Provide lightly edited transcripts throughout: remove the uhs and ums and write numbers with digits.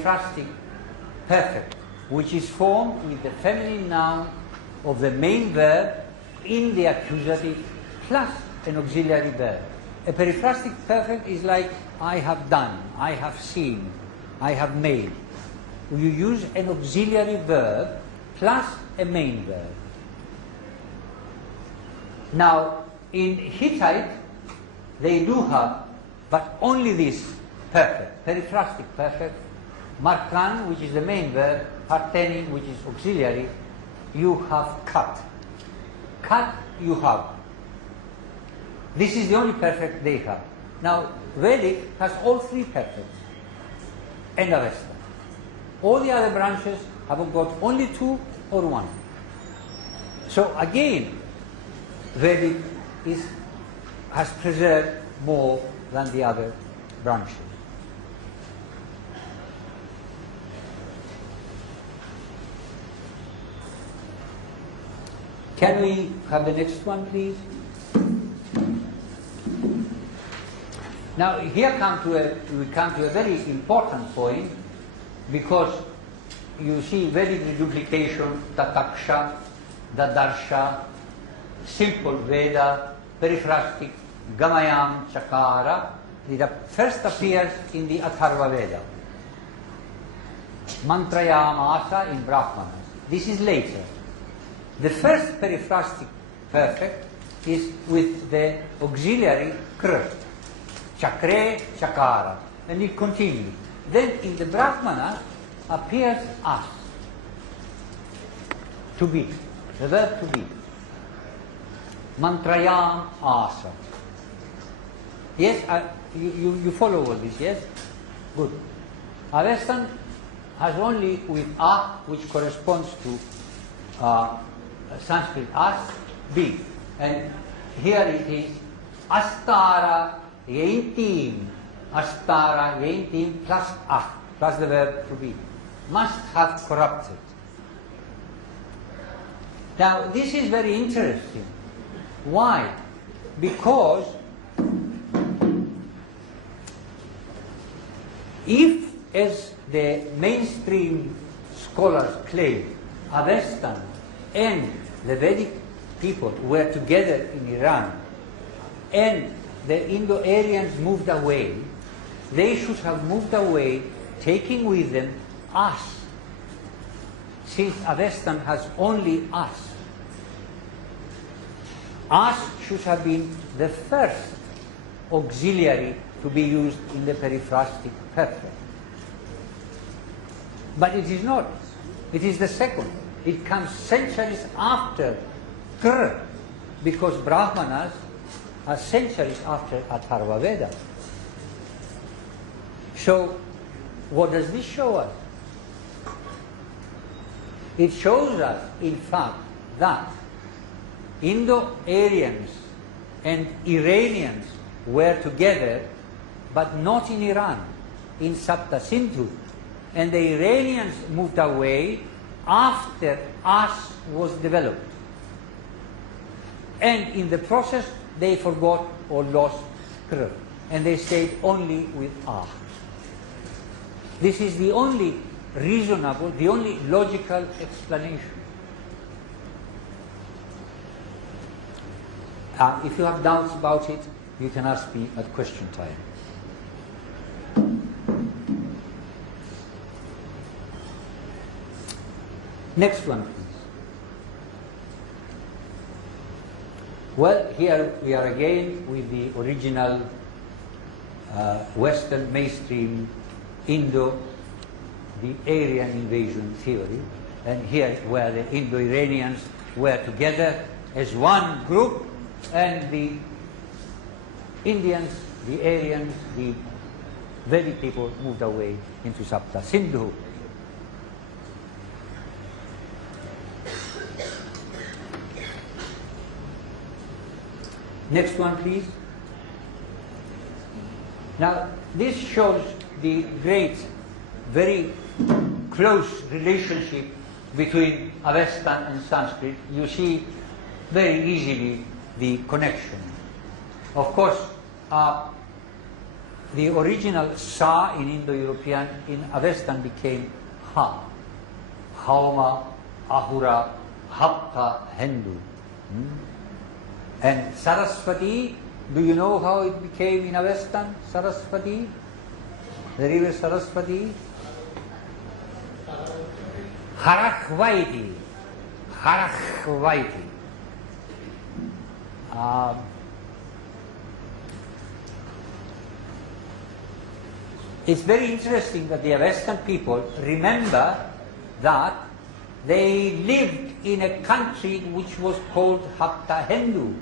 periphrastic perfect, which is formed with the feminine noun of the main verb in the accusative plus an auxiliary verb. A periphrastic perfect is like I have done, I have seen, I have made. You use an auxiliary verb plus a main verb. Now, in Hittite, they do have, but only this perfect, periphrastic perfect, markan, which is the main verb, parteni, which is auxiliary, you have cut. Cut, you have. This is the only perfect they have. Now, Vedic has all three perfects, and Avesta. All the other branches have got only two or one. So again, Vedic has preserved more than the other branches. Can we have the next one, please? Now here we come to a very important point, because you see Vedic reduplication, tataksha, dadarsha, simple Veda, periphrastic, gamayam, chakara. It first appears in the Atharva Veda. Mantrayam asa in Brahmanas. This is later. The first periphrastic perfect is with the auxiliary kr, chakre, chakara, and it continues. Then in the Brahmanas appears as, to be, the verb to be. Mantrayam asa. Yes, you follow all this, yes? Good. Avestan has only with a, which corresponds to Sanskrit as, be. And here it is astara yeintim. Astara yeintim plus a, plus the verb to be. Must have corrupted. Now this is very interesting. Why? Because if, as the mainstream scholars claim, Avestan and the Vedic people were together in Iran, and the Indo-Aryans moved away, they should have moved away taking with them us, since Avestan has only us. Us should have been the first auxiliary to be used in the periphrastic perfect. But it is not. It is the second. It comes centuries after Kr, because Brahmanas are centuries after Atharva Veda. So, what does this show us? It shows us, in fact, that Indo-Aryans and Iranians were together, but not in Iran, in Sapta Sindhu. And the Iranians moved away after As was developed. And in the process, they forgot or lost Kr, and they stayed only with A. This is the only reasonable, the only logical explanation. If you have doubts about it, you can ask me at question time. Next one, please. Well, here we are again with the original Western mainstream the Aryan invasion theory, and here where the Indo-Iranians were together as one group, and the Indians, the Aryans, the Vedic people moved away into Sapta Sindhu. Next one, please. Now, this shows the great, very close relationship between Avestan and Sanskrit. You see very easily the connection. Of course, the original Sa in Indo-European, in Avestan became Ha. Hauma, Ahura, Hapta, Hindu. And Saraswati, do you know how it became in Avestan? Saraswati? The river Saraswati? Harachvaiti. Harachvaiti. It's very interesting that the Western people remember that they lived in a country which was called Hapta Hindu.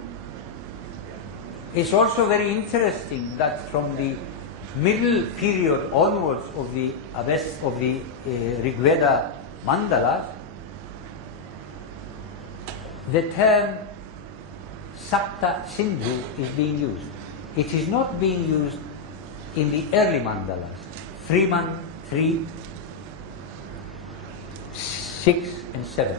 It's also very interesting that from the middle period onwards of the Rigveda mandalas, the term Sapta Sindhu is being used. It is not being used in the early mandalas. 3, 6 and 7.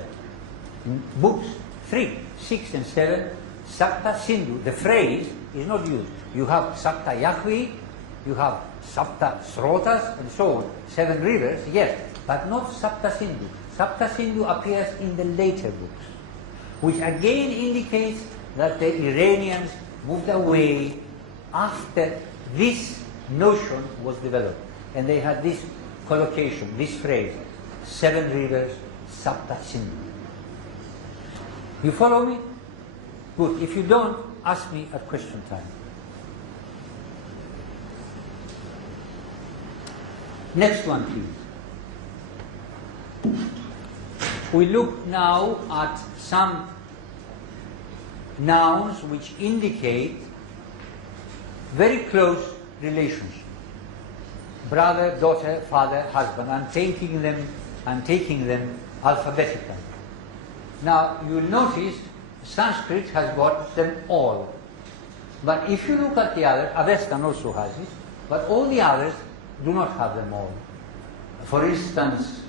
In books 3, 6 and 7, Sapta Sindhu, the phrase is not used. You have Sapta Yahweh, you have Sapta Srotas and so on. 7 rivers, yes, but not Sapta Sindhu. Sapta Sindhu appears in the later books, which again indicates that the Iranians moved away after this notion was developed. And they had this collocation, this phrase, 7 rivers, Sapta Sindhu. You follow me? Good. If you don't, ask me at question time. Next one, please. We look now at some nouns which indicate very close relationship. Brother, daughter, father, husband. I'm taking them alphabetically. Now you'll notice Sanskrit has got them all. But if you look at the others, Avestan also has it, but all the others do not have them all. For instance,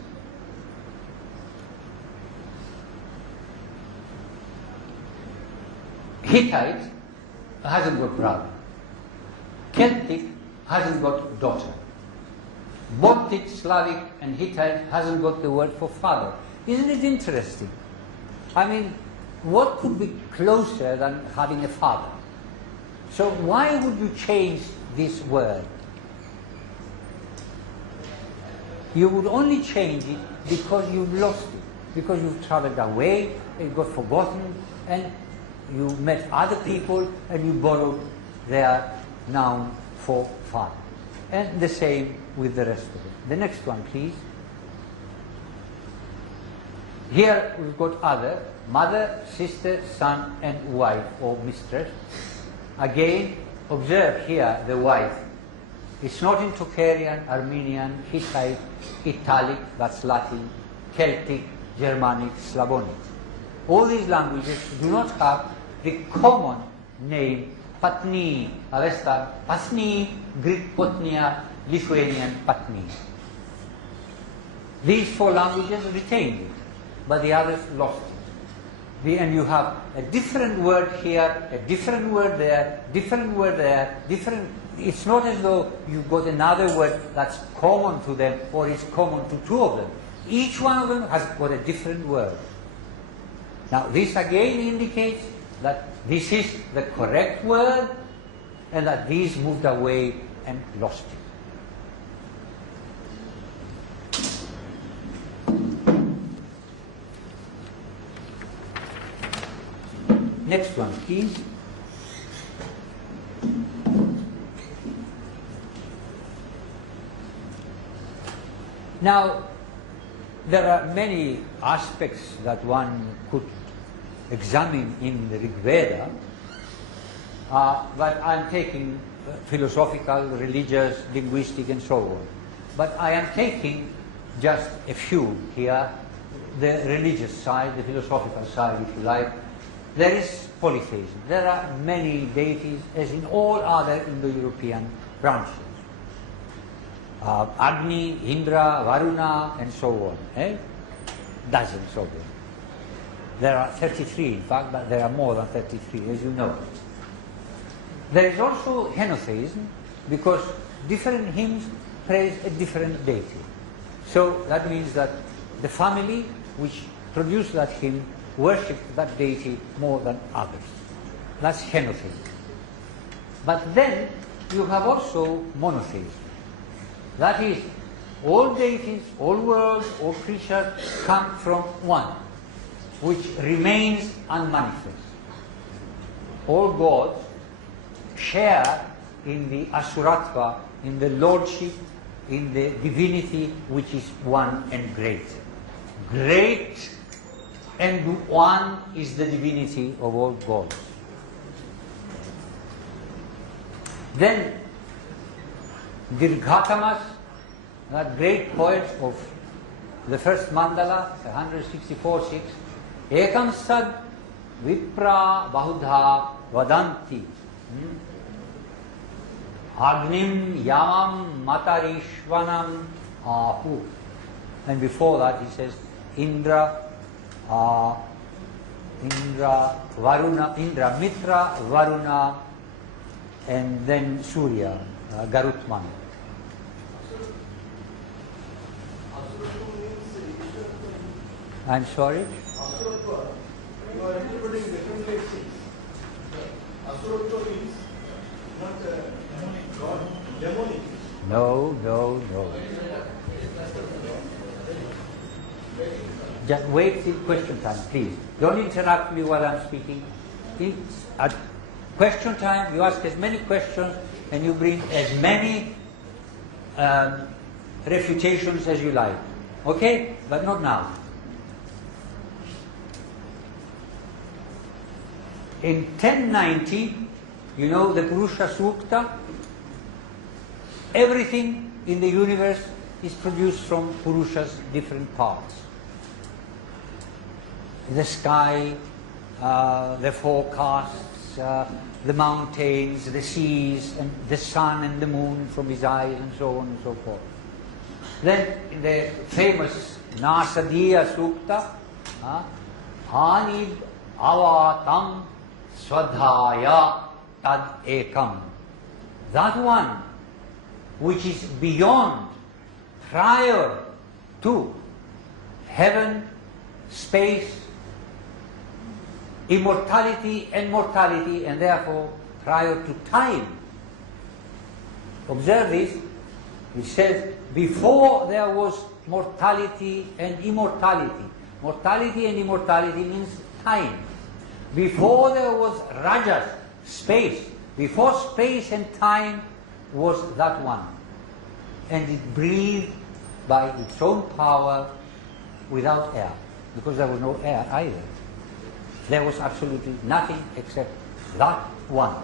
Hittite hasn't got brother. Celtic hasn't got daughter. Baltic, Slavic and Hittite hasn't got the word for father. Isn't it interesting? I mean, what could be closer than having a father? So why would you change this word? You would only change it because you've lost it, because you've traveled away, it got forgotten, and you met other people and you borrowed their noun for father. And the same with the rest of it. The next one, please. Here we've got other, mother, sister, son, and wife or mistress. Again, observe here the wife. It's not in Tocharian, Armenian, Hittite, Italic, that's Latin, Celtic, Germanic, Slavonic. All these languages do not have the common name Patni, Avesta, Pasni, Greek Potnia, Lithuanian Patni. These 4 languages retained it, but the others lost it. And you have a different word here, a different word there, different word there, different. It's not as though you've got another word that's common to them or is common to 2 of them. Each one of them has got a different word. Now this again indicates that this is the correct word and that these moved away and lost it. Next one, please. Now, there are many aspects that one could examine in the Rigveda, but I'm taking philosophical, religious, linguistic and so on. But I am taking just a few here, the religious side, the philosophical side if you like. There is polytheism. There are many deities as in all other Indo-European branches. Agni, Indra, Varuna and so on. Dozens of them. There are 33 in fact, but there are more than 33 as you know. There is also henotheism because different hymns praise a different deity. So that means that the family which produced that hymn worshipped that deity more than others. That's henotheism. But then you have also monotheism. That is, all deities, all worlds, all creatures come from one, which remains unmanifest. All gods share in the asuratva, in the lordship, in the divinity which is one and great. Great and one is the divinity of all gods. Then Rigved, that great poet of the first mandala, 164-6, Ekam sad vipra bahudha vadanti agnim yamam matarishvanam ahu. And before that he says Indra, Varuna, Indra, Mitra, Varuna, and then Surya, Garutman. I'm sorry? Asuratva. You are interpreting differently things. Asuratva means not God, demonic. No. Just wait till question time, please. Don't interrupt me while I'm speaking. At question time, you ask as many questions and you bring as many refutations as you like. Okay? But not now. In 1090, you know the Purusha Sukta, everything in the universe is produced from Purusha's different parts. The sky, the forecasts, the mountains, the seas, and the sun and the moon from his eyes, and so on and so forth. Then in the famous Nasadiya Sukta, Anid Avatam Swadhaya Tad Ekam. That one which is beyond, prior to heaven, space, immortality and mortality, and therefore prior to time. Observe this. He says, before there was mortality and immortality. Mortality and immortality means time. Before there was rajas, space. Before space and time was that one. And it breathed by its own power without air, because there was no air either. There was absolutely nothing except that one.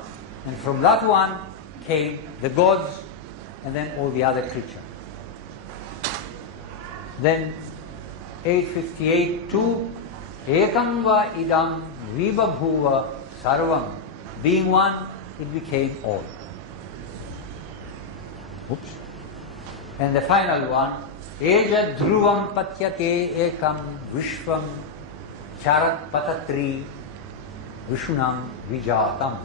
And from that one came the gods and then all the other creatures. Then 858-2, Ekam va idam vibhabhuva sarvam. Being one, it became all. Oops. And the final one, Eja dhruvam patyate ekam vishvam charat patatri vishunam vijatam.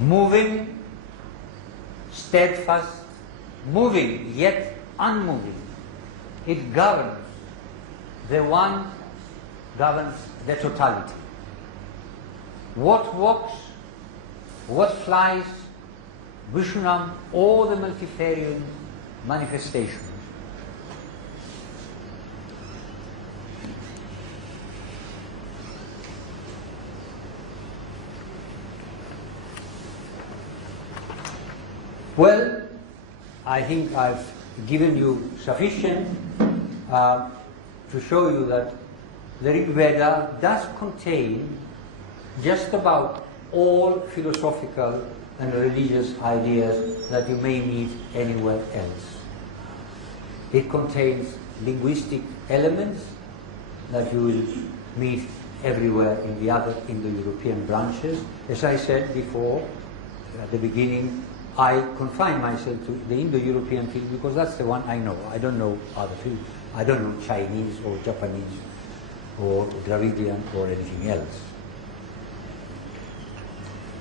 Moving, steadfast, moving yet unmoving. It governs. The one governs the totality. What walks, what flies, Vishunam, all the multifarious manifestations. Well, I think I've given you sufficient to show you that the Rigved does contain just about all philosophical and religious ideas that you may meet anywhere else. It contains linguistic elements that you will meet everywhere in the other Indo-European branches. As I said before, at the beginning, I confine myself to the Indo-European field because that's the one I know. I don't know other fields. I don't know Chinese or Japanese or Dravidian or anything else.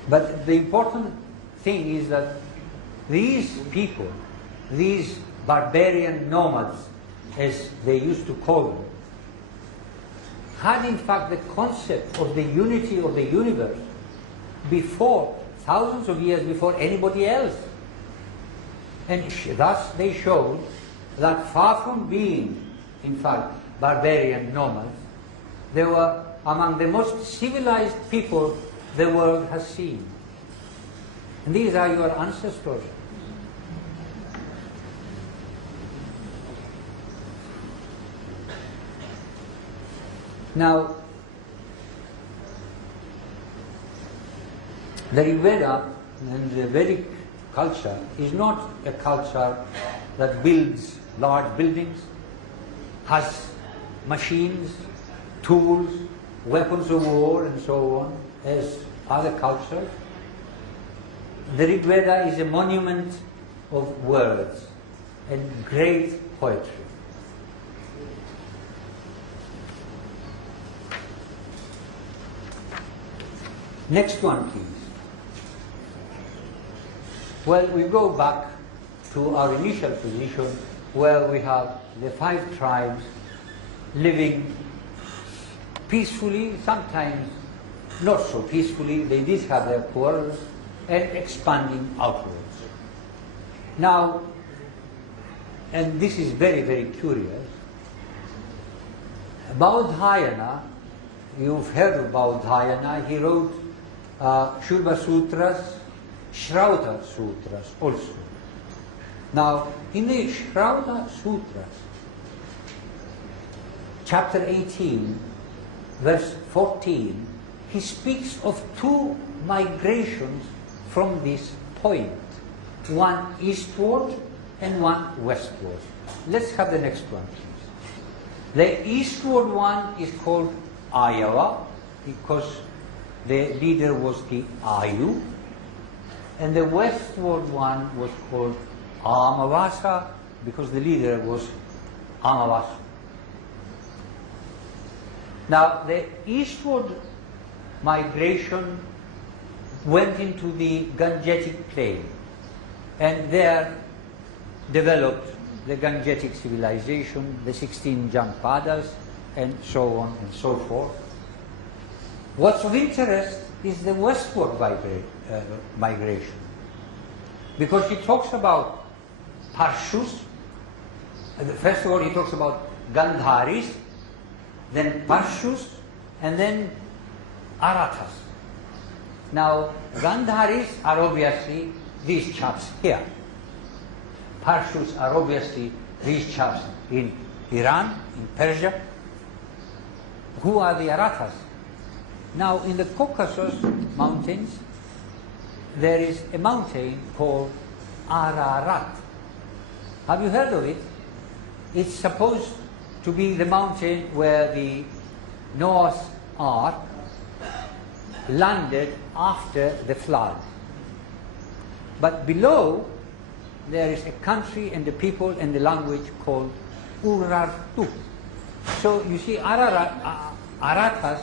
But the important thing is that these people, these barbarian nomads, as they used to call them, had in fact the concept of the unity of the universe before, thousands of years before anybody else. And thus they showed that far from being, in fact, barbarian nomads, they were among the most civilized people the world has seen. And these are your ancestors. Now, the Rigved and the Vedic culture is not a culture that builds large buildings, has machines, tools, weapons of war and so on, as other cultures. The Rigved is a monument of words and great poetry. Next one, please. Well, we go back to our initial position where we have the 5 tribes living peacefully, sometimes not so peacefully. They did have their quarrels, and expanding outwards. Now, and this is very, very curious, Baudhayana, you've heard of Baudhayana, he wrote Shurva Sutras, Shrauta Sutras also. Now, in the Shrauta Sutras, chapter 18, verse 14, he speaks of 2 migrations from this point, one eastward and one westward. Let's have the next one, please. The eastward one is called Ayava, because the leader was the Ayu, and the westward one was called Amavasa, because the leader was Amavasa. Now, the eastward migration went into the Gangetic plain, and there developed the Gangetic civilization, the 16 Janpadas, and so on and so forth. What's of interest is the westward migration, because he talks about Parshus. First of all, he talks about Gandharis, then Parshus, and then Arathas. Now, Gandharis are obviously these chaps here. Parshus are obviously these chaps in Iran, in Persia. Who are the Arathas? Now, in the Caucasus mountains, there is a mountain called Ararat. Have you heard of it? It's supposed to be the mountain where the Noah's Ark landed after the flood. But below, there is a country and a people and a language called Urartu. So you see, Arathas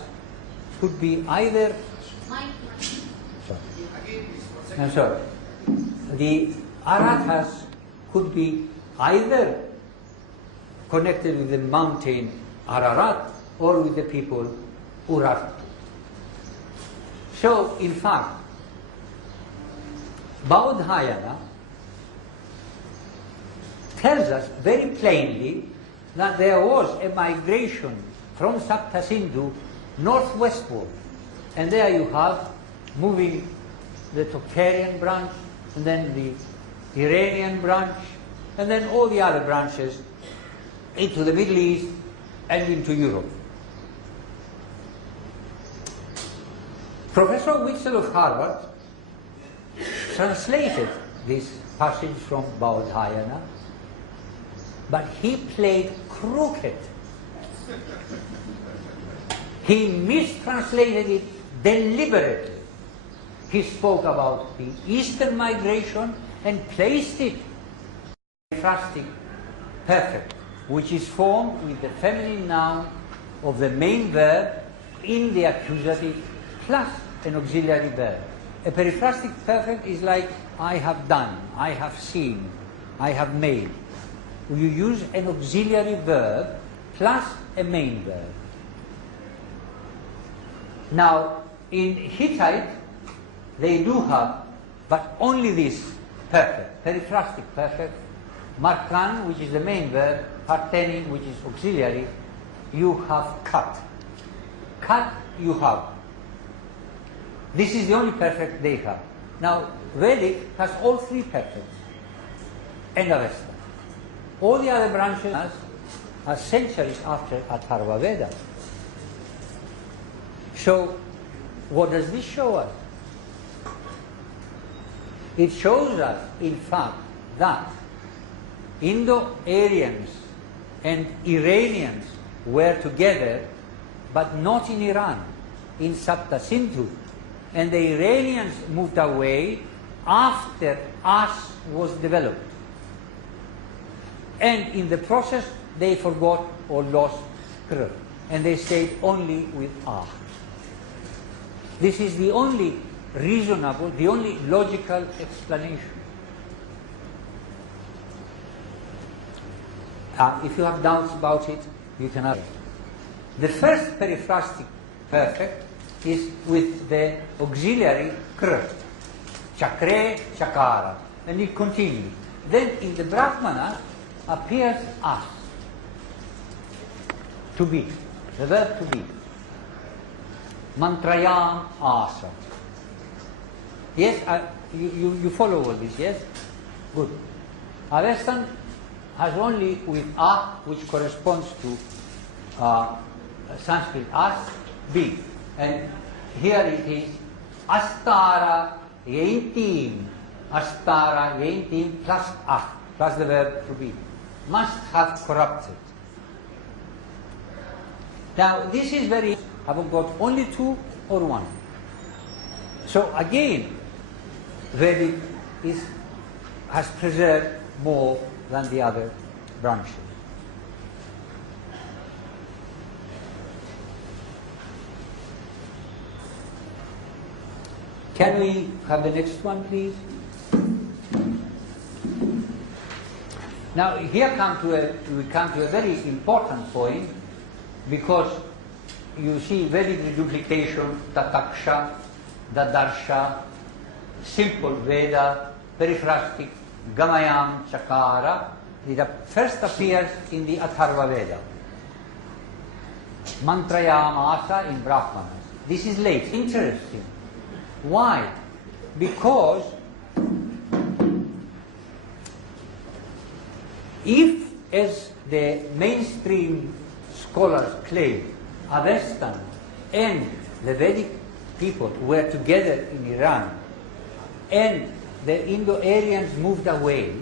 could be either... The Arathas could be either connected with the mountain Ararat or with the people Urartu. So, in fact, Baudhayana tells us very plainly that there was a migration from Sapta Sindhu northwestward, and there you have moving the Tocharian branch, and then the Iranian branch, and then all the other branches into the Middle East and into Europe. Professor Witzel of Harvard translated this passage from Baudhayana, but he played crooked. He mistranslated it deliberately. He spoke about the Eastern migration and placed it in phrastic perfect, which is formed with the feminine noun of the main verb in the accusative plus an auxiliary verb. A periphrastic perfect is like I have done, I have seen, I have made. You use an auxiliary verb plus a main verb. Now, in Hittite, they do have, but only this perfect, periphrastic perfect, markan, which is the main verb, parteni, which is auxiliary, you have cut. Cut, you have. This is the only perfect they have. Now, Vedic has all three perfects, and Avesta. All the other branches are centuries after Atharva Veda. So, what does this show us? It shows us, in fact, that Indo-Aryans and Iranians were together, but not in Iran, in Sapta Sindhu. And the Iranians moved away after As was developed. And in the process, they forgot or lost Kr, and they stayed only with Ah. This is the only reasonable, the only logical explanation. If you have doubts about it, you can ask. The first periphrastic perfect is with the auxiliary Kr, Chakre, Chakara, and it continues. Then in the Brahmana appears As, to be, the verb to be. Mantrayam Asa. Yes, you follow all this, yes? Good. Avestan has only with A, which corresponds to Sanskrit As, be. And here it is Astara Yeintim. Astara Yeintim plus A, plus the verb to be. Must have corrupted. Now this is very, have we got only two or one? So again, Vedic has preserved more than the other branches. Can we have the next one, please? Now here we come to a very important point, because you see Vedic reduplication, Tataksha, Dadarsha, simple Veda, periphrastic, Gamayam, Chakara. It first appears in the Atharva Veda. Mantrayam Asa in Brahmanas. This is late. Interesting. Why? Because if, as the mainstream scholars claim, Avestan and the Vedic people were together in Iran, and the Indo-Aryans moved away,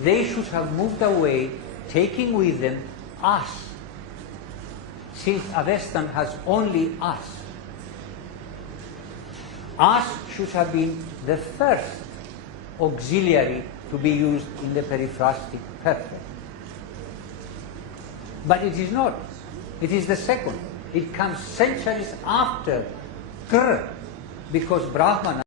they should have moved away taking with them As, since Avestan has only As. As should have been the first auxiliary to be used in the periphrastic perfect. But it is not. It is the second. It comes centuries after Kr, because Brahmana